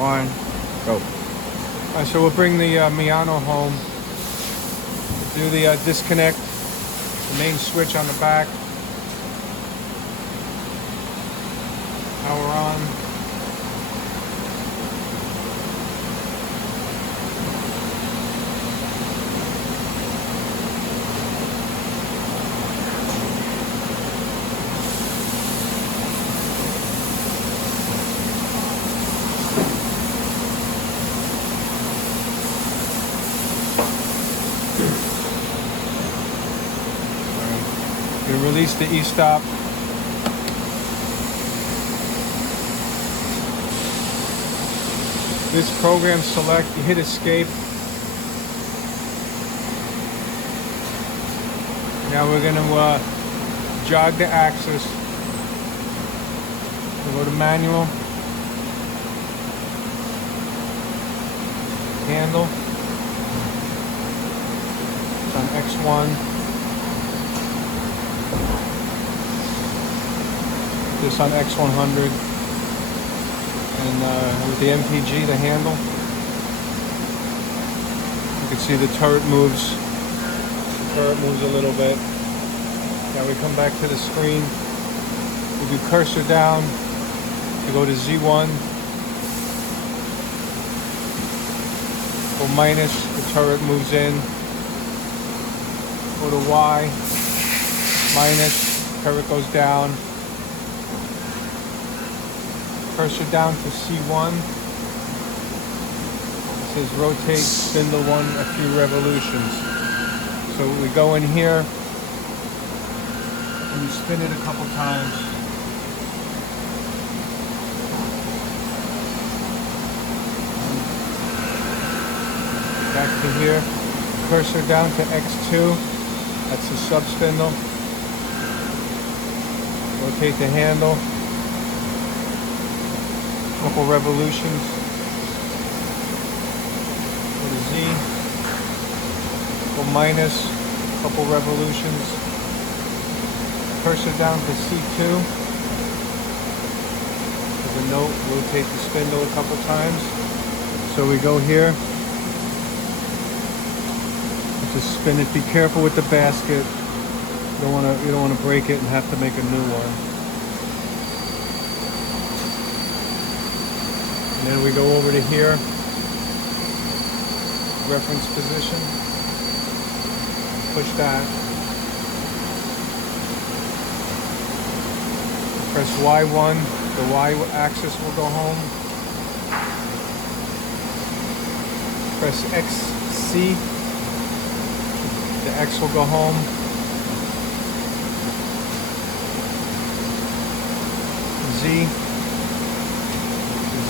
1, go. Alright, so we'll bring the Miyano home. Do the disconnect, the main switch on the back. Power on. You release the e-stop. This program select, you hit escape. Now we're going to jog the axis. We'll go to manual. Handle. It's on X1. This on X100, and with the MPG, the handle, you can see the turret moves. The turret moves a little bit. Now we come back to the screen. We do cursor down to go to Z1. Go minus, the turret moves in. Go to Y, minus, turret goes down. Cursor down to C1. It says rotate spindle 1 a few revolutions. So we go in here and you spin it a couple times. Back to here. Cursor down to X2. That's the sub spindle. Rotate the handle. Couple revolutions. Go to Z. Go minus. Couple revolutions. Cursor down to C2. With a note, rotate the spindle a couple times. So we go here. Just spin it. Be careful with the basket. You don't want to break it and have to make a new one. And then we go over to here, reference position, push that, press Y1, the Y axis will go home, press XC, the X will go home, Z,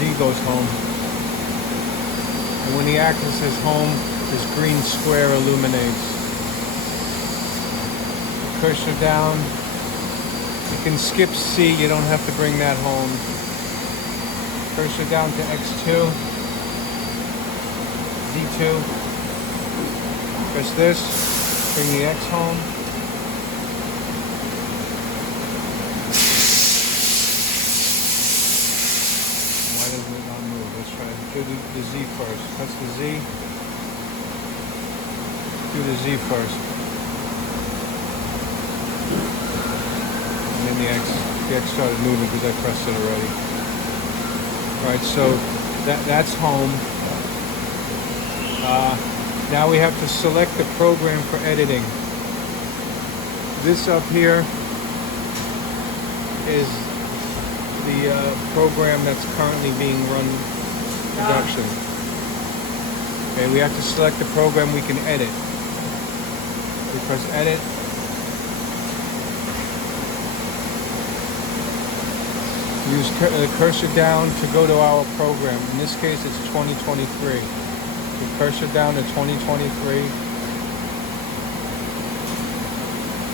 Z goes home. And when the axis is home, this green square illuminates. Cursor down. You can skip C, you don't have to bring that home. Cursor down to X2. Z2. Press this, bring the X home. Do the Z first. That's the Z. Do the Z first. And then the X started moving because I pressed it already. Alright, so that's home. Now we have to select the program for editing. This up here is the program that's currently being run production. Okay, we have to select the program we can edit. We press edit. Use cursor down to go to our program. In this case, it's 2023. So cursor down to 2023.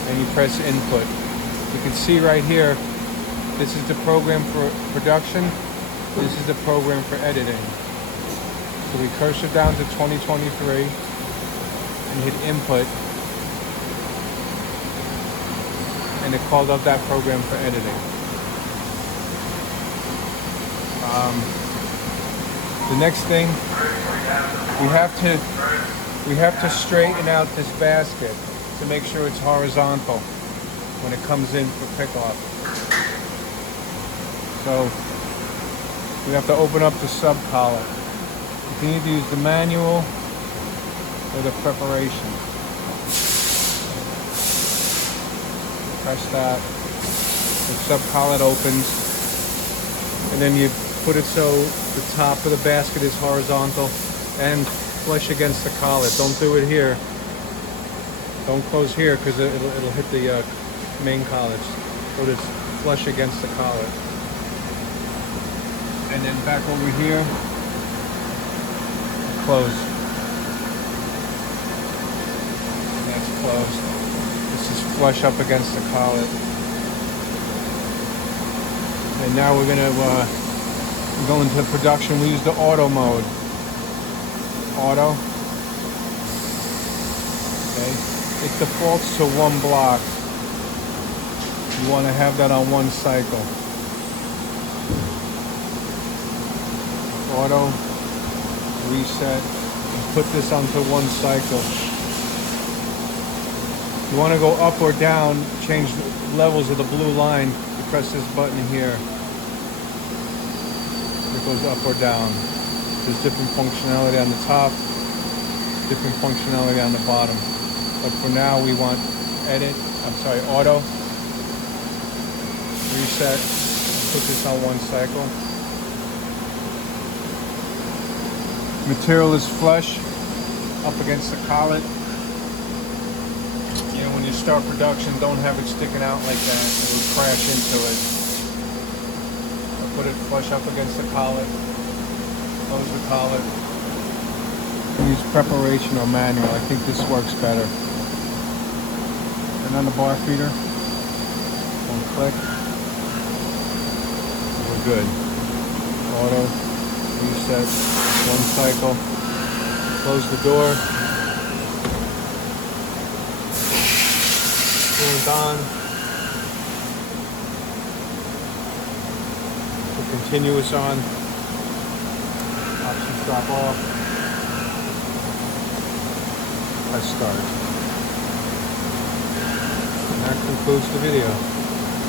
And you press input. You can see right here, this is the program for production. This is the program for editing. So we cursor down to 2023 and hit input. And it called up that program for editing. The next thing, we have to straighten out this basket to make sure it's horizontal when it comes in for pickoff. So we have to open up the sub collet. You can either use the manual or the preparation. Press that. The sub collet opens, and then you put it so the top of the basket is horizontal and flush against the collet. Don't do it here. Don't close here because it'll hit the main collets. Put it flush against the collet. And then back over here, close. And that's closed. This is flush up against the collet. And now we're gonna go into production. We use the auto mode. Auto. Okay. It defaults to 1 block. You want to have that on 1 cycle. Auto. Reset. And put this onto 1 cycle. You want to go up or down, change the levels of the blue line. You press this button here. It goes up or down. There's different functionality on the top, different functionality on the bottom. But for now we want auto, reset, put this on 1 cycle. Material is flush, up against the collet. You know, when you start production, don't have it sticking out like that. It will crash into it. Put it flush up against the collet. Close the collet. Use preparation or manual. I think this works better. And on the bar feeder, 1 click. We're good. Auto, reset, 1 cycle. Close the door. Coolant on. Put continuous on. Options drop off. Press start. And that concludes the video.